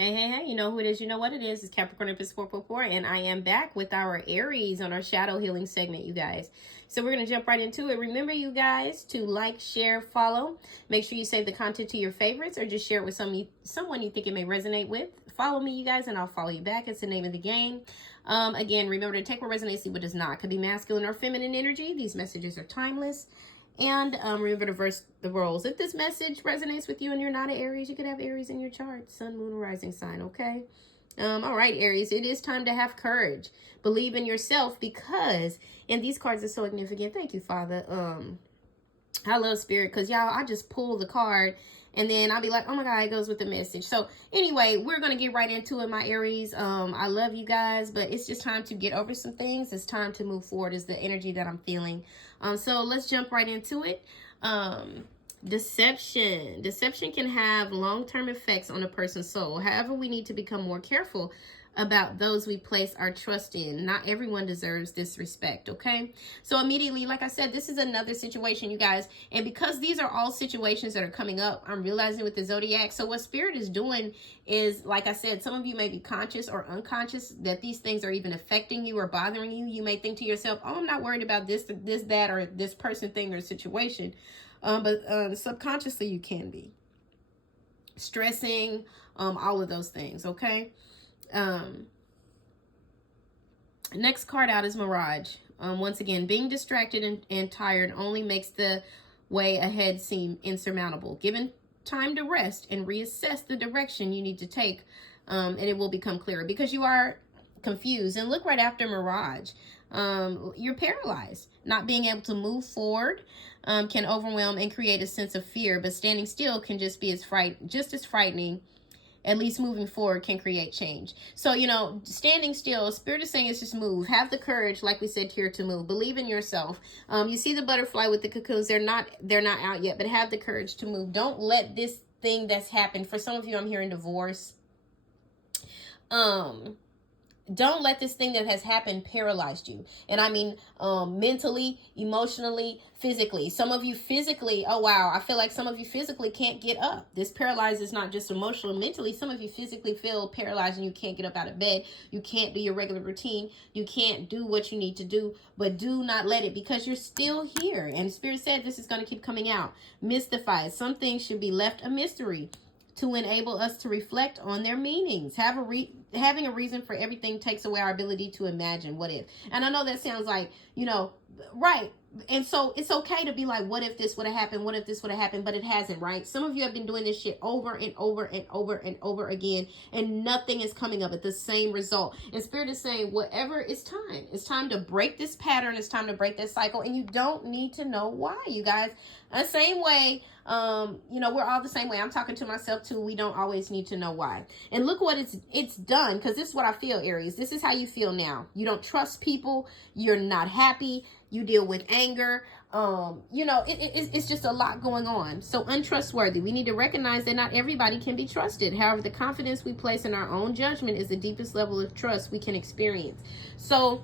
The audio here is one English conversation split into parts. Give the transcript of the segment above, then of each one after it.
Hey, hey, hey, you know who it is, you know what it is. It's Capricorn Empress 444, and I am back with our Aries on our Shadow Healing segment, you guys. So we're going to jump right into it. Remember, you guys, to like, share, follow. Make sure you save the content to your favorites or just share it with someone you think it may resonate with. Follow me, you guys, and I'll follow you back. It's the name of the game. Again, remember to take what resonates, see what does not. Could be masculine or feminine energy. These messages are timeless. And remember to reverse the roles. If this message resonates with you and you're not an Aries, you could have Aries in your chart. Sun, moon, rising sign, okay? All right, Aries, it is time to have courage. Believe in yourself because, and these cards are so significant. Thank you, Father. I love Spirit because, y'all, I just pull the card and then I'll be like, oh my God, it goes with the message. So anyway, we're going to get right into it, my Aries. I love you guys, but it's just time to get over some things. It's time to move forward is the energy that I'm feeling. So let's jump right into it. Deception. Deception can have long-term effects on a person's soul. However, we need to become more careful about those we place our trust in. Not everyone deserves this respect, okay? So immediately, like I said, this is another situation, you guys. And because these are all situations that are coming up, I'm realizing with the Zodiac. So what Spirit is doing is, like I said, some of you may be conscious or unconscious that these things are even affecting you or bothering you. You may think to yourself, oh, I'm not worried about this, that, or this person, thing, or situation. But subconsciously, you can be. Stressing, all of those things, okay? Next card out is Mirage. Once again, being distracted and tired only makes the way ahead seem insurmountable. Given time to rest and reassess the direction you need to take, and it will become clearer because you are confused. And look right after Mirage. You're paralyzed. Not being able to move forward can overwhelm and create a sense of fear, but standing still can just be just as frightening. At least moving forward can create change. So, you know, standing still, Spirit is saying it's just move. Have the courage, like we said here, to move. Believe in yourself. You see the butterfly with the cocoons. They're not out yet, but have the courage to move. Don't let this thing that's happened. For some of you, I'm hearing divorce. Don't let this thing that has happened paralyze you. And I mean mentally, emotionally, physically. Some of you physically, oh wow, I feel like some of you physically can't get up. This paralyzes not just emotional, mentally. Some of you physically feel paralyzed and you can't get up out of bed. You can't do your regular routine. You can't do what you need to do. But do not let it, because you're still here. And Spirit said this is going to keep coming out. Mystify it. Some things should be left a mystery to enable us to reflect on their meanings. Having a reason for everything takes away our ability to imagine what if. And I know that sounds like, you know, right. And so it's okay to be like, what if this would have happened? What if this would have happened? But it hasn't, right? Some of you have been doing this shit over and over and over and over again, and nothing is coming up at the same result. And Spirit is saying, whatever, it's time. It's time to break this pattern. It's time to break this cycle. And you don't need to know why, you guys. The same way, you know, we're all the same way. I'm talking to myself too. We don't always need to know why. And look what it's done, because this is what I feel, Aries. This is how you feel now. You don't trust people. You're not happy. You deal with anger. You know, it's just a lot going on. So untrustworthy. We need to recognize that not everybody can be trusted. However, the confidence we place in our own judgment is the deepest level of trust we can experience. So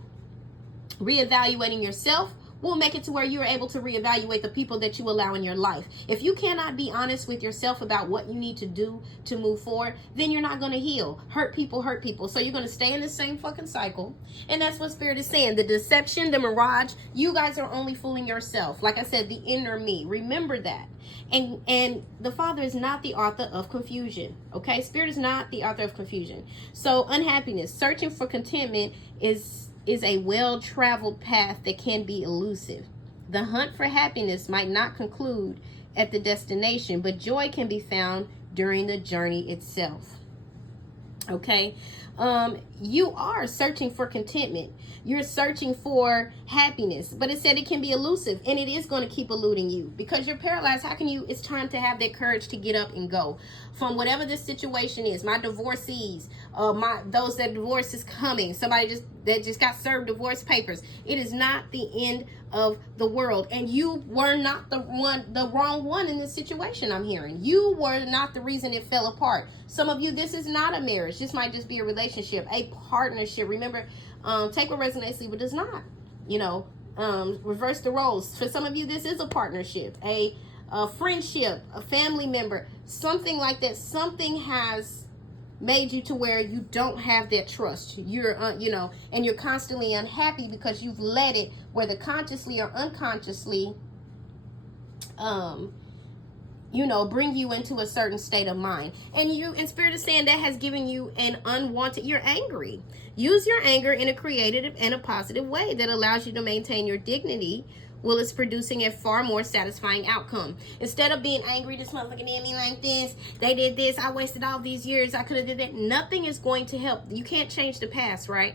reevaluating yourself will make it to where you're able to reevaluate the people that you allow in your life. If you cannot be honest with yourself about what you need to do to move forward, then you're not going to heal. Hurt people hurt people. So you're going to stay in the same fucking cycle. And that's what Spirit is saying. The deception, the mirage, you guys are only fooling yourself. Like I said, the inner me. Remember that. And the Father is not the author of confusion. Okay? Spirit is not the author of confusion. So unhappiness, searching for contentment is a well-traveled path that can be elusive. The hunt for happiness might not conclude at the destination, but joy can be found during the journey itself. Okay? You are searching for contentment. You're searching for happiness, but it said it can be elusive, and it is going to keep eluding you because you're paralyzed. How can you? It's time to have that courage to get up and go from whatever this situation is. My divorcees, those that divorce is coming. Somebody that just got served divorce papers. It is not the end of the world, and you were not the wrong one in this situation. I'm hearing you were not the reason it fell apart. Some of you, this is not a marriage. This might just be a relationship, a partnership. Remember, take what resonates, leave what does not. You know, reverse the roles. For some of you, this is a partnership, a friendship, a family member, something like that. Something has made you to where you don't have that trust. You're, you know, and you're constantly unhappy because you've let it, whether consciously or unconsciously, you know, bring you into a certain state of mind. And you, in Spirit is saying that has given you an unwanted, you're angry. Use your anger in a creative and a positive way that allows you to maintain your dignity, while it's producing a far more satisfying outcome. Instead of being angry, this motherfucker did me like this, they did this, I wasted all these years, I could have did that. Nothing is going to help. You can't change the past, right?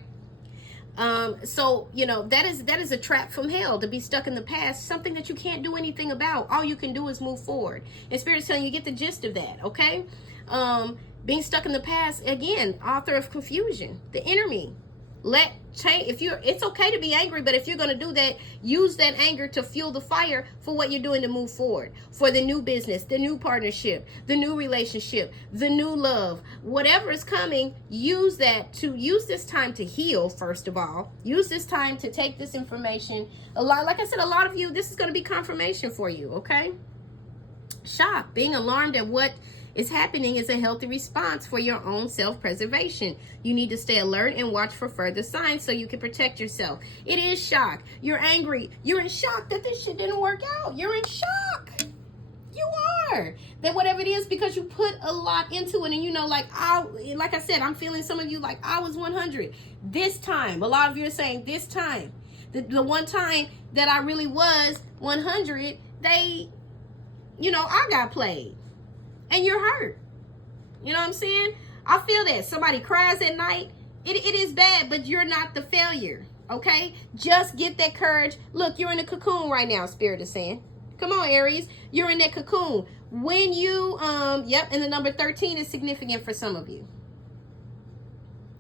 So, you know, that is a trap from hell, to be stuck in the past, something that you can't do anything about. All you can do is move forward. And Spirit's telling you, get the gist of that, okay? Being stuck in the past, again, author of confusion, the enemy. It's okay to be angry, but if you're going to do that, use that anger to fuel the fire for what you're doing to move forward, for the new business, the new partnership, the new relationship, the new love, whatever is coming. Use this time to heal. First of all, use this time to take this information. Like I said, a lot of you, this is going to be confirmation for you. Okay. Shock, being alarmed at what is happening is a healthy response for your own self-preservation. You need to stay alert and watch for further signs so you can protect yourself. It is shock. You're angry. You're in shock that this shit didn't work out. You're in shock. You are. That whatever it is, because you put a lot into it. And you know, like I said, I'm feeling some of you like I was 100. This time, a lot of you are saying this time. The one time that I really was 100, I got played. And you're hurt. You know what I'm saying? I feel that. Somebody cries at night. It is bad, but you're not the failure. Okay? Just get that courage. Look, you're in a cocoon right now, Spirit is saying. Come on, Aries. You're in that cocoon. When you, and the number 13 is significant for some of you.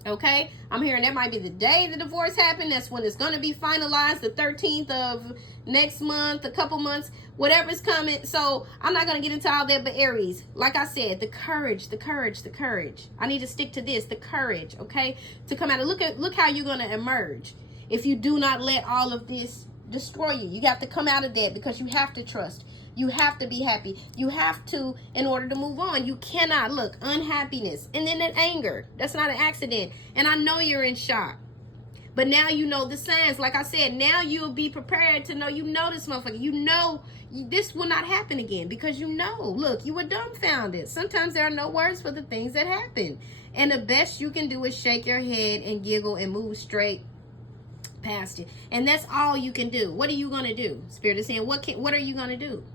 Okay, I'm hearing that might be the day the divorce happened. That's when it's going to be finalized, the 13th of next month, a couple months, whatever's coming. So I'm not going to get into all that, but Aries, like I said, the courage. I need to stick to this, the courage, okay, to come out and look how you're going to emerge if you do not let all of this destroy you. You got to come out of that, because you have to trust. You have to be happy. You have to, in order to move on. You cannot, look, unhappiness. And then that anger. That's not an accident. And I know you're in shock. But now you know the signs. Like I said, now you'll be prepared to know, this motherfucker. You know this will not happen again, because look, you were dumbfounded. Sometimes there are no words for the things that happen. And the best you can do is shake your head and giggle and move straight past it. And that's all you can do. What are you going to do? Spirit is saying, what are you going to do?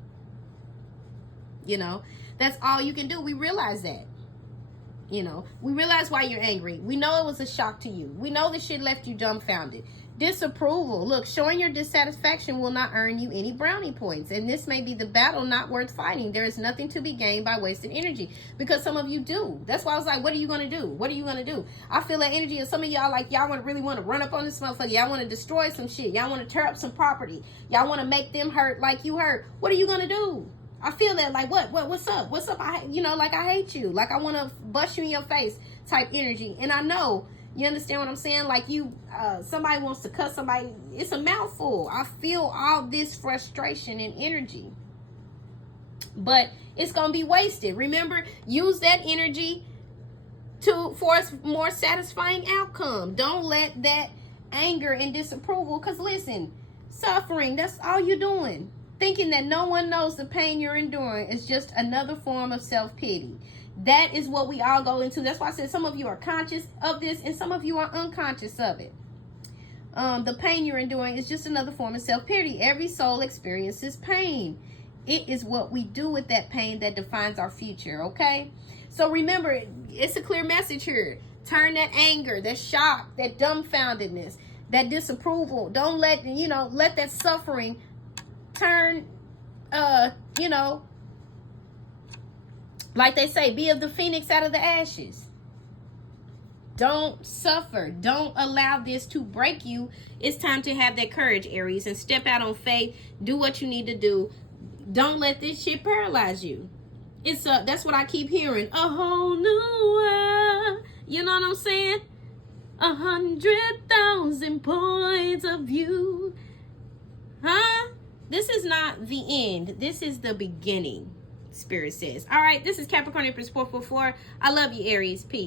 That's all you can do. We realize that. We realize why you're angry. We know it was a shock to you. We know this shit left you dumbfounded. Disapproval. Look, showing your dissatisfaction will not earn you any brownie points. And this may be the battle not worth fighting. There is nothing to be gained by wasted energy. Because some of you do. That's why I was like, what are you going to do? What are you going to do? I feel that energy. And some of y'all, like, y'all really want to run up on this motherfucker. Y'all want to destroy some shit. Y'all want to tear up some property. Y'all want to make them hurt like you hurt. What are you going to do? I feel that, like, what's up? What's up? I hate you. Like, I want to bust you in your face type energy. And I know, you understand what I'm saying? Like, somebody wants to cut somebody. It's a mouthful. I feel all this frustration and energy. But it's going to be wasted. Remember, use that energy for a more satisfying outcome. Don't let that anger and disapproval, because listen, suffering, that's all you're doing. Thinking that no one knows the pain you're enduring is just another form of self-pity. That is what we all go into. That's why I said some of you are conscious of this and some of you are unconscious of it. The pain you're enduring is just another form of self-pity. Every soul experiences pain. It is what we do with that pain that defines our future, okay? So remember, it's a clear message here. Turn that anger, that shock, that dumbfoundedness, that disapproval. Don't let that suffering turn, like they say, be of the phoenix out of the ashes. Don't suffer. Don't allow this to break you. It's time to have that courage, Aries, and step out on faith. Do what you need to do. Don't let this shit paralyze you. That's what I keep hearing. A whole new world. You know what I'm saying? 100,000 points of view. Huh? This is not the end. This is the beginning, Spirit says. All right, this is Capricorn Empress 444. I love you, Aries. Peace.